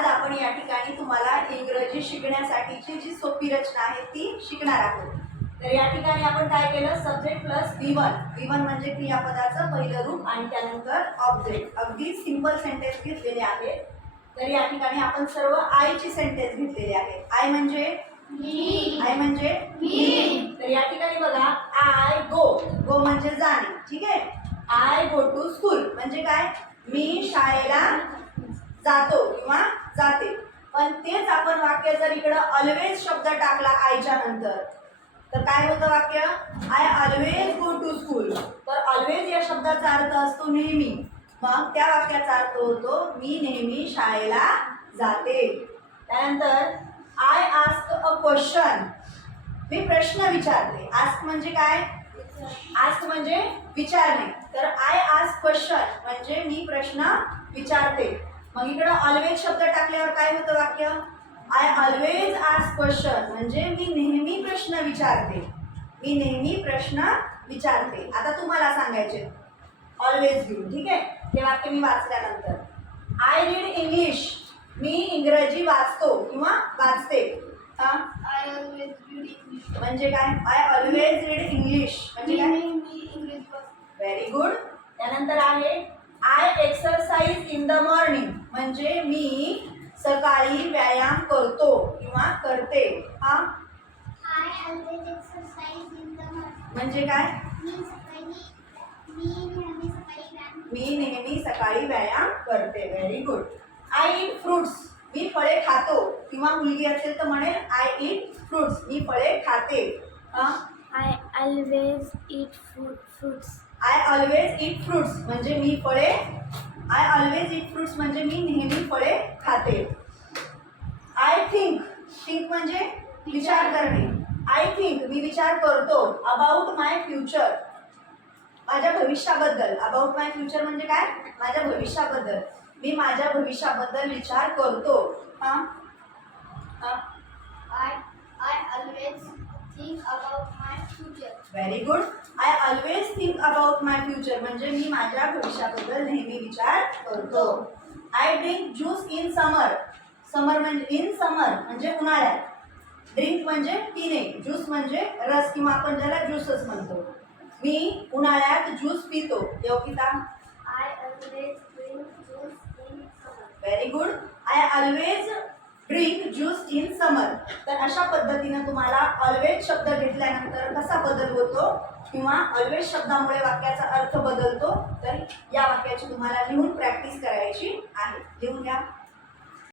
आज आपण या ठिकाणी तुम्हाला इंग्रजी शिकण्यासाठीची जी सोपी रचना आहे ती शिकणार आहोत। तर या ठिकाणी आपण काय केलं, सब्जेक्ट प्लस V1, V1 म्हणजे क्रियापदाचं पहिलं रूप आणि त्यानंतर ऑब्जेक्ट, अगदी सिंपल सेंटेन्स घेतलेले आहेत। तर या ठिकाणी आपण सर्व आय ची सेंटेन्स घेतलेली आहे। आय म्हणजे मी, आय म्हणजे मी। तर या ठिकाणी बघा, आय गो, गो म्हणजे जाणे, ठीक आहे। आय गो टू स्कूल म्हणजे काय, मी शाळेला जातो किंवा जाते। पण तेच आपण वाक्य जर इकडे ऑलवेज शब्द टाकला आयच्या नंतर तर काय होतं वाक्य, I always go to school. तर ऑलवेज या शब्दाचा अर्थ असतो नेहमी, मग त्या वाक्याचा अर्थ होतो मी नेहमी शाळेला जाते। त्यानंतर आय आस्क अ क्वेश्चन, मी प्रश्न विचारते। आस्क म्हणजे काय, आस्क म्हणजे विचारणे, तर आय आस्क क्वेश्चन म्हणजे मी प्रश्न विचारते। मग इकडे ऑलवेज शब्द टाकल्यावर काय होतं वाक्य, आय ऑलवेज आस्क क्वेश्चन म्हणजे मी नेहमी प्रश्न विचारते, मी नेहमी प्रश्न विचारते। आता तुम्हाला सांगायचे ऑलवेज घेऊन, ठीक आहे। हे वाक्य मी वाचल्यानंतर, आय रीड इंग्लिश, मी इंग्रजी वाचतो किंवा वाचते। आय ऑलवेज रीड इंग्लिश म्हणजे काय, आय ऑलवेज रीड इंग्लिश म्हणजे काय, मी इंग्रजी वाचतो। Very good. त्यानंतर आहे I exercise in the morning म्हणजे मी सकाळी व्यायाम करतो किंवा करते। I always exercise in the morning म्हणजे काय, मी नेहमी सकाळी व्यायाम करते। मी नेहमी सकाळी व्यायाम करते, very good. I eat fruits, मी फळे खातो किंवा मुलगी असेल तर म्हणेल आय ईट फ्रुट्स, मी फळे खाते। I always eat fruits I always eat fruits म्हणजे मी फळे, आय ऑलवेज ईट फ्रुट्स म्हणजे मी नेहमी फळे खाते। आय थिंक, थिंक म्हणजे विचार करणे, आय थिंक मी विचार करतो अबाउट माय फ्युचर, माझ्या भविष्याबद्दल। अबाउट माय फ्युचर म्हणजे काय, माझ्या भविष्याबद्दल, मी माझ्या भविष्याबद्दल विचार करतो। I always think about my future. Very good. I always think about my future म्हणजे मी माझ्या भविष्याबद्दल नेहमी विचार करतो। I drink juice in summer, summer म्हणजे इन समर म्हणजे उन्हाळ्यात, ड्रिंक म्हणजे पिणे, ज्यूस म्हणजे रस किंवा आपण ज्याला ज्यूसच म्हणतो। मी उन्हाळ्यात ज्यूस पितो। Yogita, I always drink juice in summer. Very good. I always drink juice in समर। तर अशा पद्धतीने तुम्हाला ऑलवेज शब्द घेतल्यानंतर कसा बदल होतो किंवा ऑलवेज शब्दामुळे वाक्याचा अर्थ बदलतो, तर या वाक्याची तुम्हाला लिहून प्रॅक्टिस करायची आहे। लिहून घ्या।